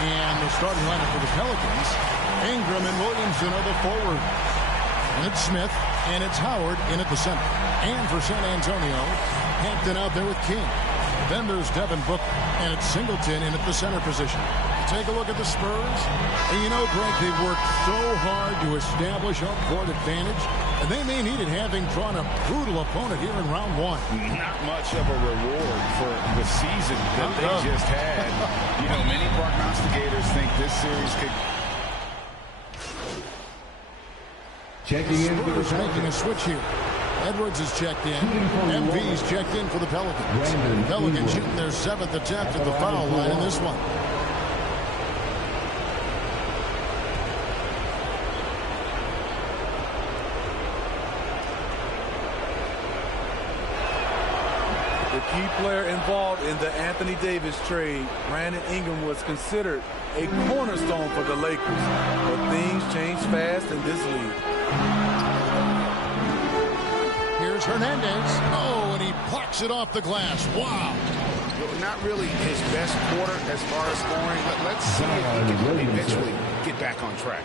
And the starting lineup for the Pelicans, Ingram and Williamson are the forwards. And it's Smith, and it's Howard in at the center. And for San Antonio, Hampton out there with King. Then there's Devin Booker, and it's Singleton in at the center position. Take a look at the Spurs. And you know, Greg, they've worked so hard to establish home court advantage, and they may need it having drawn a brutal opponent here in round one. Not much of a reward for the season that they just had. You know, many prognosticators think this series could... Checking in for the Spurs making a switch here. Edwards is checked in. MV's checked in for the Pelicans. Pelicans shooting their 7th attempt at the foul line in this one. The key player involved in the Anthony Davis trade, Brandon Ingram, was considered a cornerstone for the Lakers. But things change fast in this league. Here's Hernandez. Oh, and he plucks it off the glass. Wow. Not really his best quarter as far as scoring, but let's see if he can eventually get back on track.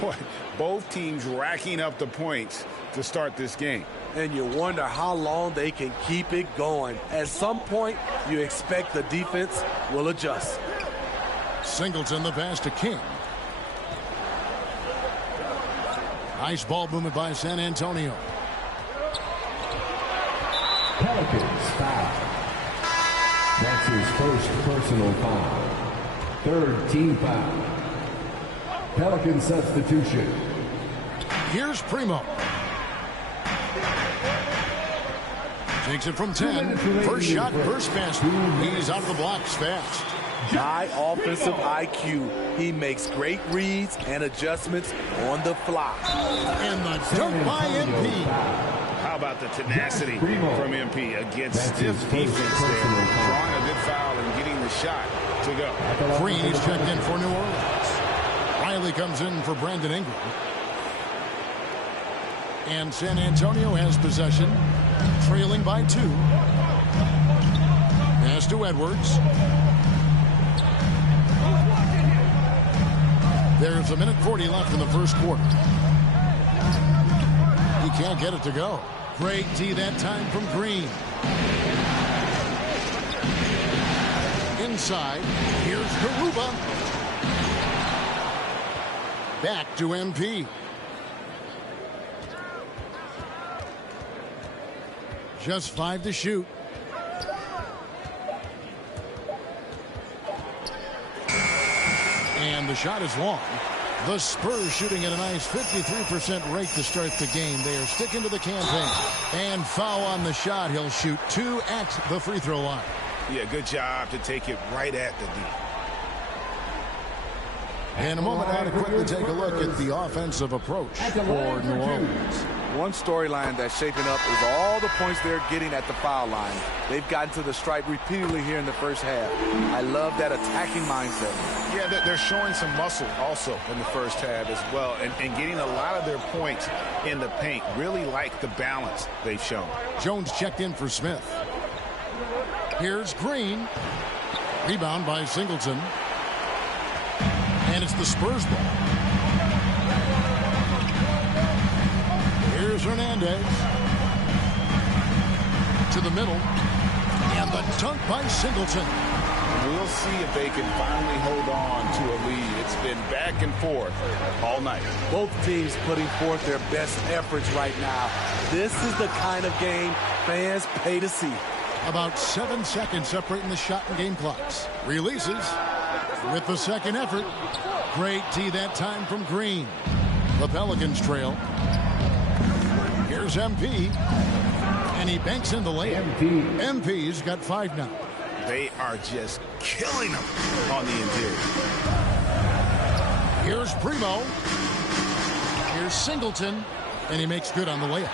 Boy, both teams racking up the points to start this game. And you wonder how long they can keep it going. At some point, you expect the defense will adjust. Singleton the pass to King. Nice ball movement by San Antonio. Pelicans foul. That's his first personal foul. 3rd team foul. Pelican substitution. Here's Primo. Takes it from 10. First shot, first pass. He's out of the blocks fast. High offensive IQ. He makes great reads and adjustments on the fly. And the dunk by MP. How about the tenacity from MP against stiff defense there, drawing a good foul and getting the shot to go. Green is checked in for New Orleans. Riley comes in for Brandon Ingram. And San Antonio has possession, trailing by 2. Pass to Edwards. There's 1:40 left in the first quarter. He can't get it to go. Great D that time from Green. Inside, here's Garuba. Back to MP. Just 5 to shoot. And the shot is long. The Spurs shooting at a nice 53% rate to start the game. They are sticking to the campaign. And foul on the shot. He'll shoot 2 at the free throw line. Yeah, good job to take it right at the D. In a moment now to quickly take a look at the offensive approach for New Orleans. One storyline that's shaping up is all the points they're getting at the foul line. They've gotten to the stripe repeatedly here in the first half. I love that attacking mindset. Yeah, they're showing some muscle also in the first half as well, and getting a lot of their points in the paint. Really like the balance they've shown. Jones checked in for Smith. Here's Green. Rebound by Singleton. And it's the Spurs ball. Here's Hernandez. To the middle. And the dunk by Singleton. We'll see if they can finally hold on to a lead. It's been back and forth all night. Both teams putting forth their best efforts right now. This is the kind of game fans pay to see. About 7 seconds separating the shot and game clocks. Releases with the second effort. Great D that time from Green. The Pelicans trail. Here's MP. And he banks in the layup. MP's got 5 now. They are just killing them on the interior. Here's Primo. Here's Singleton. And he makes good on the layup.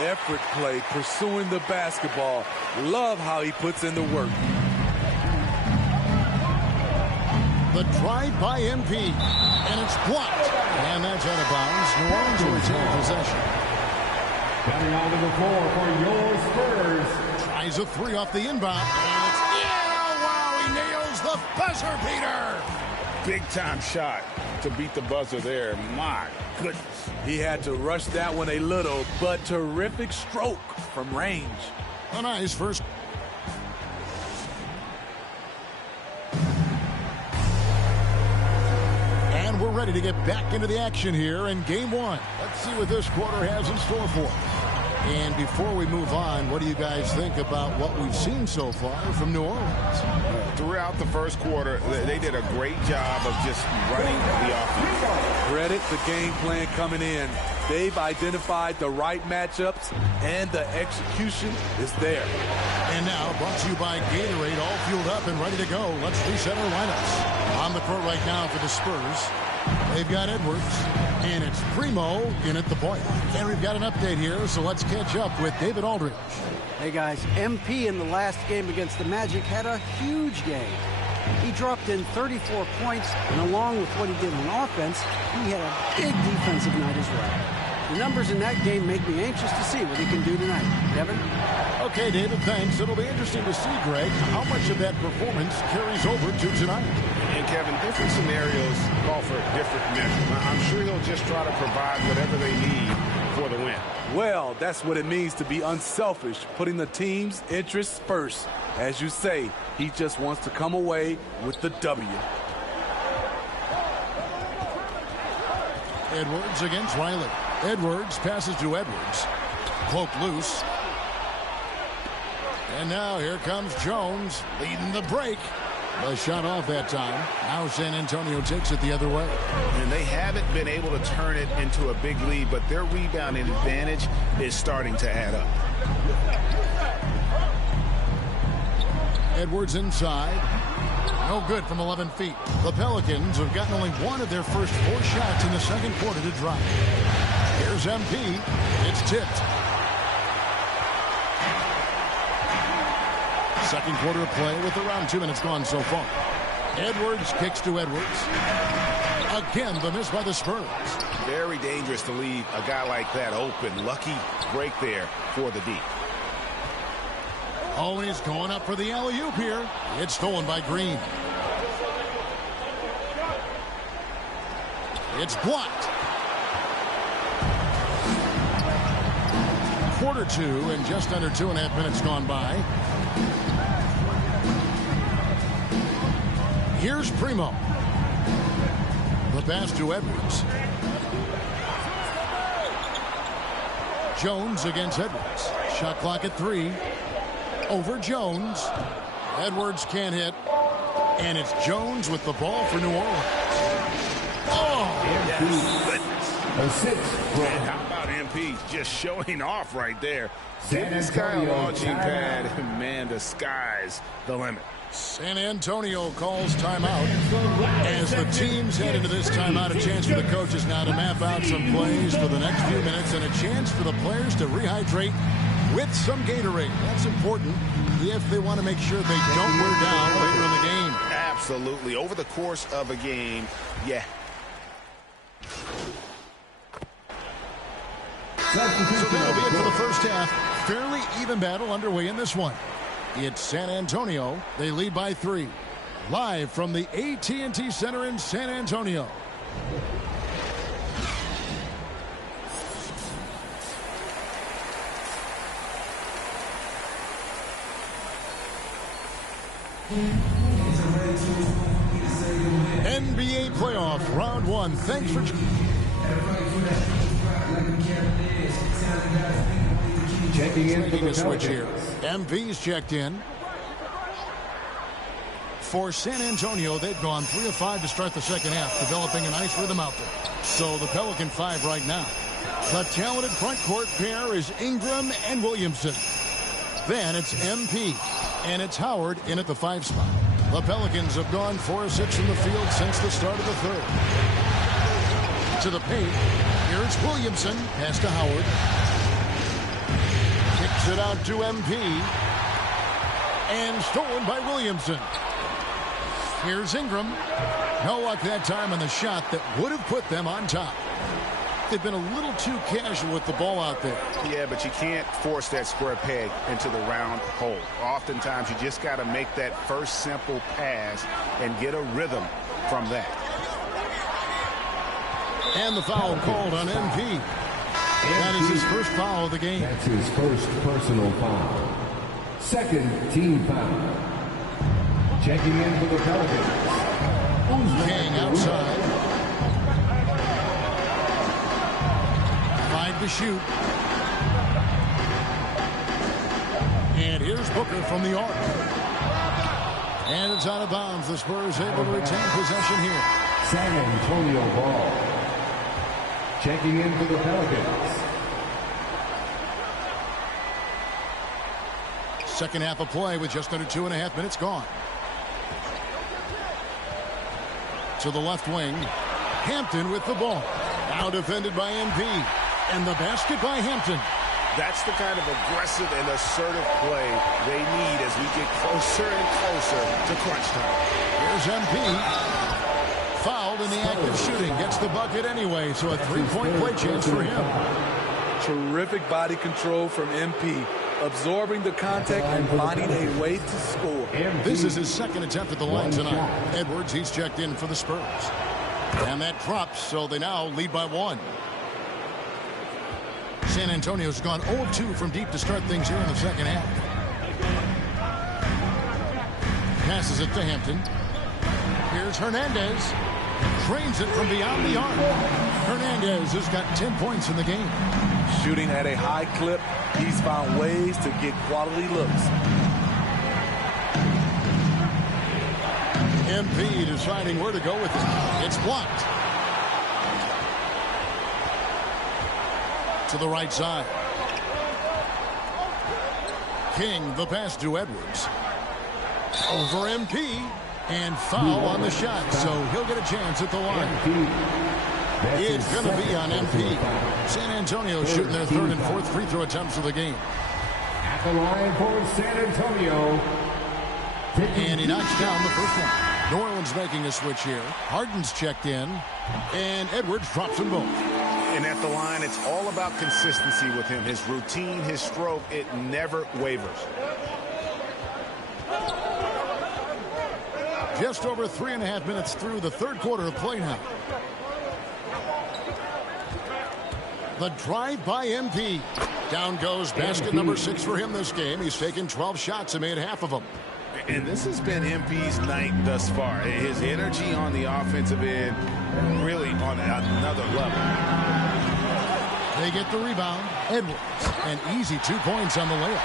Effort play, pursuing the basketball. Love how he puts in the work. The drive by MP. And it's blocked. And that's out of bounds. New Orleans will retain possession. Coming onto the floor for your Spurs. Tries a 3 off the inbound. And it's, yeah, wow, he nails the buzzer beater. big-time shot to beat the buzzer there. My goodness. He had to rush that one a little, but terrific stroke from range. A nice first. And we're ready to get back into the action here in game one. Let's see what this quarter has in store for us. And before we move on, what do you guys think about what we've seen so far from New Orleans? Throughout the first quarter, they did a great job of just running the offense. Credit the game plan coming in. They've identified the right matchups, and the execution is there. And now, brought to you by Gatorade, all fueled up and ready to go. Let's reset our lineups. On the court right now for the Spurs, they've got Edwards, and it's Primo in at the point. And we've got an update here, so let's catch up with David Aldridge. Hey guys, MP in the last game against the Magic had a huge game. He dropped in 34 points, and along with what he did on offense, he had a big defensive night as well. The numbers in that game make me anxious to see what he can do tonight. Kevin? Okay, David, thanks. It'll be interesting to see, Greg, how much of that performance carries over to tonight. And, Kevin, different scenarios call for different measures. I'm sure he'll just try to provide whatever they need for the win. Well, that's what it means to be unselfish, putting the team's interests first. As you say, he just wants to come away with the W. Edwards against Riley. Edwards passes to Edwards. Poke loose. And now here comes Jones leading the break. The shot off that time. Now San Antonio takes it the other way. And they haven't been able to turn it into a big lead, but their rebounding advantage is starting to add up. Edwards inside. No good from 11 feet. The Pelicans have gotten only one of their first 4 shots in the second quarter to drop. Here's MP. It's tipped. Second quarter of play with around 2 minutes gone so far. Edwards kicks to Edwards. Again, the miss by the Spurs. Very dangerous to leave a guy like that open. Lucky break there for the D. Oh, and he's going up for the alley-oop here. It's stolen by Green. It's blocked. Quarter 2 and just under 2.5 minutes gone by. Here's Primo. The pass to Edwards. Jones against Edwards. Shot clock at 3. Over Jones. Edwards can't hit. And it's Jones with the ball for New Orleans. Oh! Yes. Man, how about MP just showing off right there? Give this guy a launching pad, and man, the sky's the limit. San Antonio calls timeout. As the teams head into this timeout, a chance for the coaches now to map out some plays for the next few minutes and a chance for the players to rehydrate with some Gatorade. That's important if they want to make sure they don't wear down later in the game. Absolutely. Over the course of a game, yeah. So that'll be it for the first half. Fairly even battle underway in this one. It's San Antonio. They lead by 3. Live from the AT&T Center in San Antonio. NBA playoff round 1. Thanks for checking in for the switch here. MV's checked in. For San Antonio, they've gone 3 of 5 to start the second half, developing a nice rhythm out there. So the Pelican 5 right now. The talented front court pair is Ingram and Williamson. Then it's MP, and it's Howard in at the 5 spot. The Pelicans have gone 4 of 6 from the field since the start of the third. To the paint. Here's Williamson. Pass to Howard. Kicks it out to MP. And stolen by Williamson. Here's Ingram. No luck that time on the shot that would have put them on top. They've been a little too casual with the ball out there. Yeah, but you can't force that square peg into the round hole. Oftentimes, you just got to make that first simple pass and get a rhythm from that. And the foul called on MP. That is his first foul of the game. That's his first personal foul. Second team foul. Checking in for the Pelicans. King outside. 5 to shoot. And here's Booker from the arc. And it's out of bounds. The Spurs able to retain possession here. San Antonio ball. Checking in for the Pelicans. Second half of play with just under 2.5 minutes gone. To the left wing. Hampton with the ball. Now defended by MP. And the basket by Hampton. That's the kind of aggressive and assertive play they need as we get closer and closer to crunch time. Here's MP. Fouled in the act of shooting. Gets the bucket anyway, so a 3-point play chance for him. Terrific body control from MP. Absorbing the contact and finding a way to score. This is his second attempt at the line tonight. Edwards, he's checked in for the Spurs. And that drops, so they now lead by 1. San Antonio's gone 0-2 from deep to start things here in the second half. Passes it to Hampton. Here's Hernandez. Trains it from beyond the arc. Hernandez has got 10 points in the game. Shooting at a high clip, he's found ways to get quality looks. MP deciding where to go with it. It's blocked. To the right side. King, the pass to Edwards. Over MP. And foul on the shot, so he'll get a chance at the line. It's going to be on MP. San Antonio shooting their third and fourth free throw attempts of the game. At the line for San Antonio. And he knocks down the first one. New Orleans making a switch here. Harden's checked in. And Edwards drops them both. And at the line, it's all about consistency with him. His routine, his stroke, it never wavers. Just over 3.5 minutes through the third quarter of play now. The drive by MP. Down goes basket number 6 for him this game. He's taken 12 shots and made half of them. And this has been MP's night thus far. His energy on the offensive end really on another level. They get the rebound. Edwards. An easy 2 points on the layup.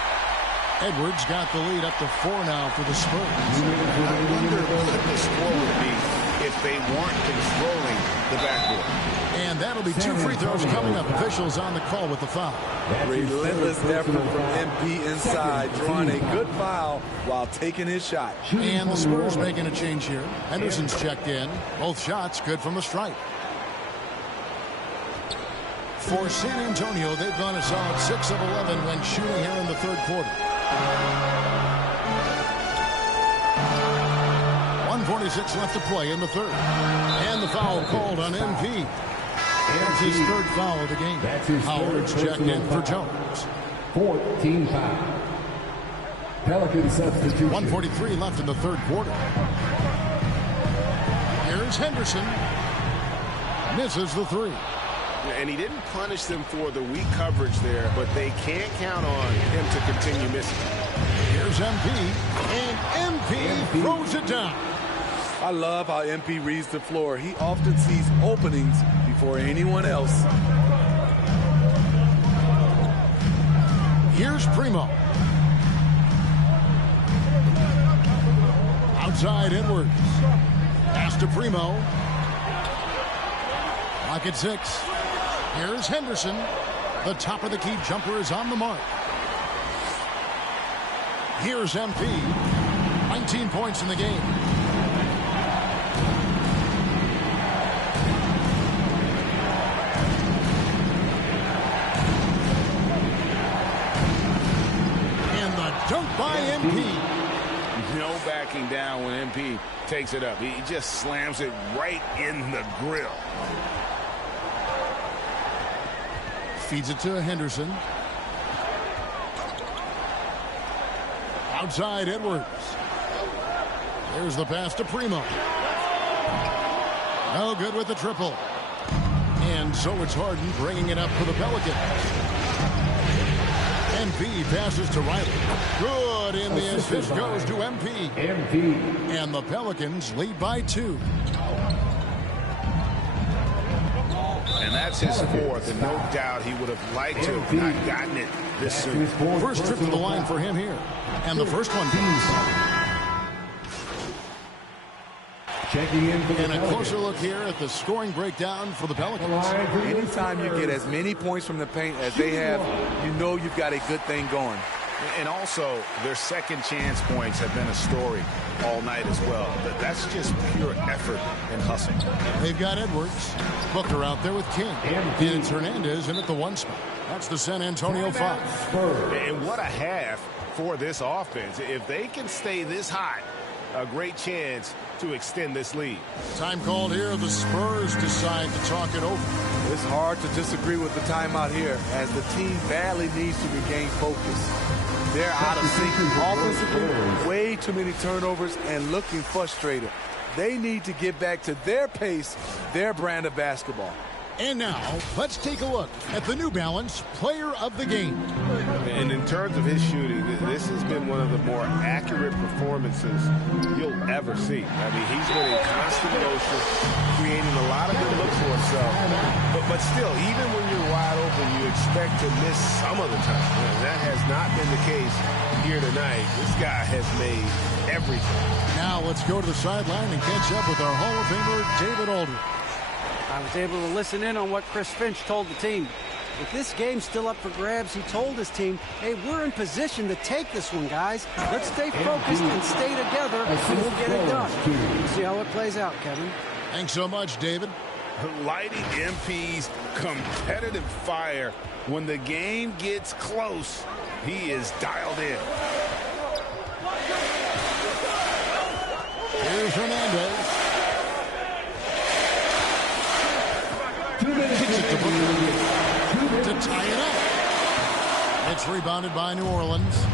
Edwards got the lead up to 4 now for the Spurs. I wonder what the score would be if they weren't controlling the backboard. And that'll be 2 free throws coming up. Officials on the call with the foul. Relentless effort from MP inside, drawing a good foul while taking his shot. And the Spurs making a change here. Henderson's checked in. Both shots good from the stripe. For San Antonio, they've gone a solid 6 of 11 when shooting here in the third quarter. 1:46 left to play in the third. And the foul called on MP. That's his third foul of the game. Howard's checked in for Jones. 14 foul. Pelican substitution. 1:43 left in the third quarter. Here's Henderson. Misses the 3. And he didn't punish them for the weak coverage there, but they can't count on him to continue missing. Here's MP, and MP throws it down. I love how MP reads the floor. He often sees openings before anyone else. Here's Primo. Outside Edwards. Pass to Primo. Clock at 6. Here's Henderson. The top of the key jumper is on the mark. Here's MP. 19 points in the game. And the dunk by MP. No backing down when MP takes it up. He just slams it right in the grill. Feeds it to Henderson. Outside Edwards. There's the pass to Primo. No good with the triple. And so it's Harden bringing it up for the Pelicans. MP passes to Riley. Good in the assist goes to MP. And the Pelicans lead by 2. And that's his 4th, and no doubt he would have liked to have not gotten it this soon. First trip to the line for him here. And the first one comes. Checking in for the And a Pelicans. closer look here at the scoring breakdown for the Pelicans. Anytime you get as many points from the paint as they have, you know you've got a good thing going. And also, their second chance points have been a story all night as well. But that's just pure effort and hustle. They've got Edwards. Booker out there with King. And it's Hernandez in at the 1 spot. That's the San Antonio 5. And what a half for this offense. If they can stay this hot, a great chance to extend this lead. Time called here. The Spurs decide to talk it over. It's hard to disagree with the timeout here as the team badly needs to regain focus. They're out of sync offensively, way too many turnovers, and looking frustrated. They need to get back to their pace, their brand of basketball. And now, let's take a look at the New Balance Player of the Game. And in terms of his shooting, this has been one of the more accurate performances you'll ever see. I mean, he's been in constant motion, creating a lot of good looks for himself. But still, even when you're wide open, you expect to miss some of the time. And that has not been the case here tonight. This guy has made everything. Now, let's go to the sideline and catch up with our Hall of Famer, David Aldridge. I was able to listen in on what Chris Finch told the team. With this game still up for grabs, he told his team, hey, we're in position to take this one, guys. Let's stay focused and stay together, and we'll get it done. We'll see how it plays out, Kevin. Thanks so much, David. Lighting MP's competitive fire. When the game gets close, he is dialed in. Here's Hernandez. 2 minutes Kicks it to Booker to tie it up. It's rebounded by New Orleans.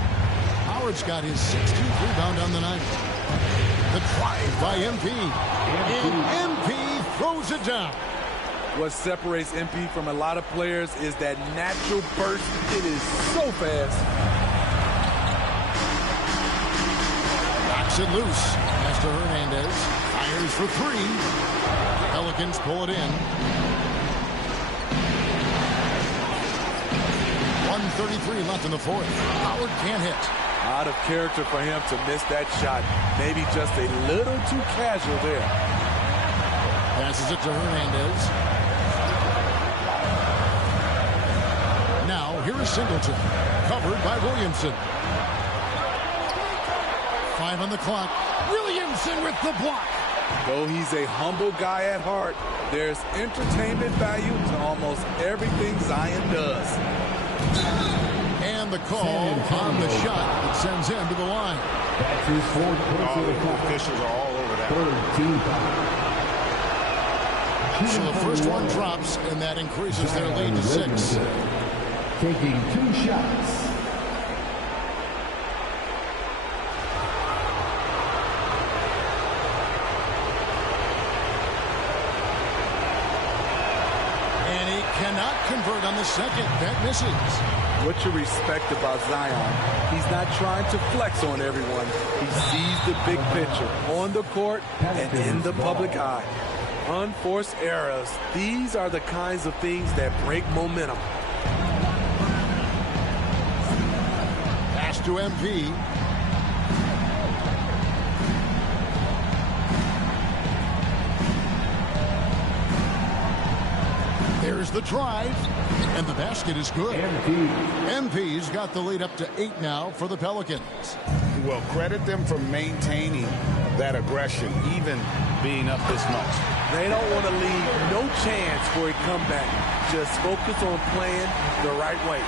Howard's got his 16th rebound on the night. The drive by MP. And MP throws it down. What separates MP from a lot of players is that natural burst. It is so fast. Knocks it loose. Pass to Hernandez. Fires for 3. Pelicans pull it in. 1:33 left in the 4th. Howard can't hit. Out of character for him to miss that shot. Maybe just a little too casual there. Passes it to Hernandez. Now, here is Singleton. Covered by Williamson. 5 on the clock. Williamson with the block. Though he's a humble guy at heart, there's entertainment value to almost everything Zion does. And the call on the shot that sends him to the line. That's his 4th personal The foul. officials are all over that. 3rd team foul. So the first one drops, and that increases their lead to 6. Taking 2 shots. And he cannot convert on the second. That misses. What you respect about Zion, he's not trying to flex on everyone. He sees the big picture on the court and in the public eye. Unforced errors. These are the kinds of things that break momentum. Pass to MP. There's the drive, and the basket is good. MP's got the lead up to 8 now for the Pelicans. Well, credit them for maintaining that aggression, even being up this much. They don't want to leave no chance for a comeback. Just focus on playing the right way.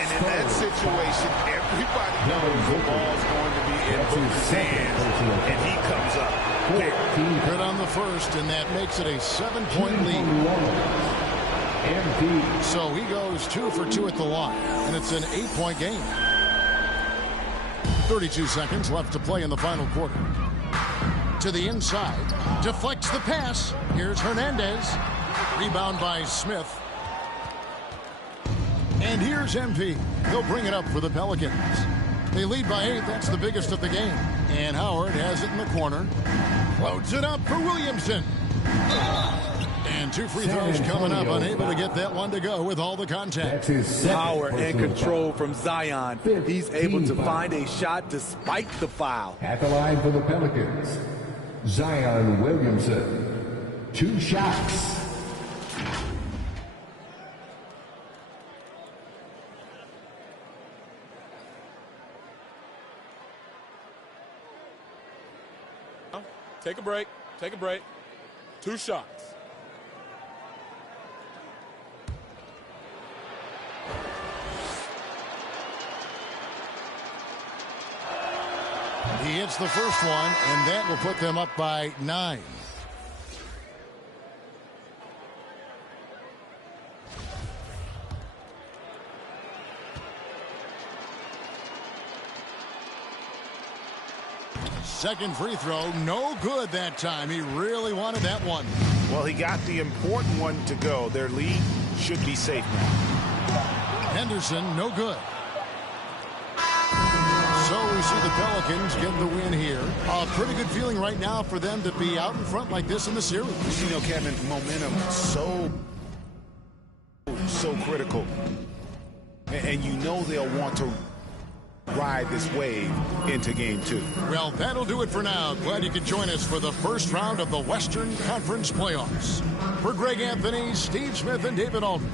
And in that situation, everybody knows the ball's going to be in Booker's hands, and he comes up big. Good on the first, and that makes it a 7-point lead. So he goes 2 for 2 at the line, and it's an 8-point game. 32 seconds left to play in the final quarter. To the inside, deflects the pass. Here's Hernandez. Rebound by Smith. And here's MP. He'll bring it up for the Pelicans. They lead by 8. That's the biggest of the game. And Howard has it in the corner. Floats it up for Williamson. And 2 free throws coming up. Unable to get that one to go with all the contact. Power and control from Zion. He's able to find a shot despite the foul. At the line for the Pelicans, Zion Williamson. 2 shots. Take a break. Take a break. 2 shots. He hits the first one, and that will put them up by 9. Second free throw, no good that time. He really wanted that one. Well, he got the important one to go. Their lead should be safe now. Henderson, no good. So we see the Pelicans get the win here. A pretty good feeling right now for them to be out in front like this in the series. You know, Kevin, momentum so critical. And you know they'll want to ride this wave into game 2. Well, that'll do it for now. Glad you could join us for the first round of the Western Conference playoffs. For Greg Anthony, Steve Smith, and David Aldridge,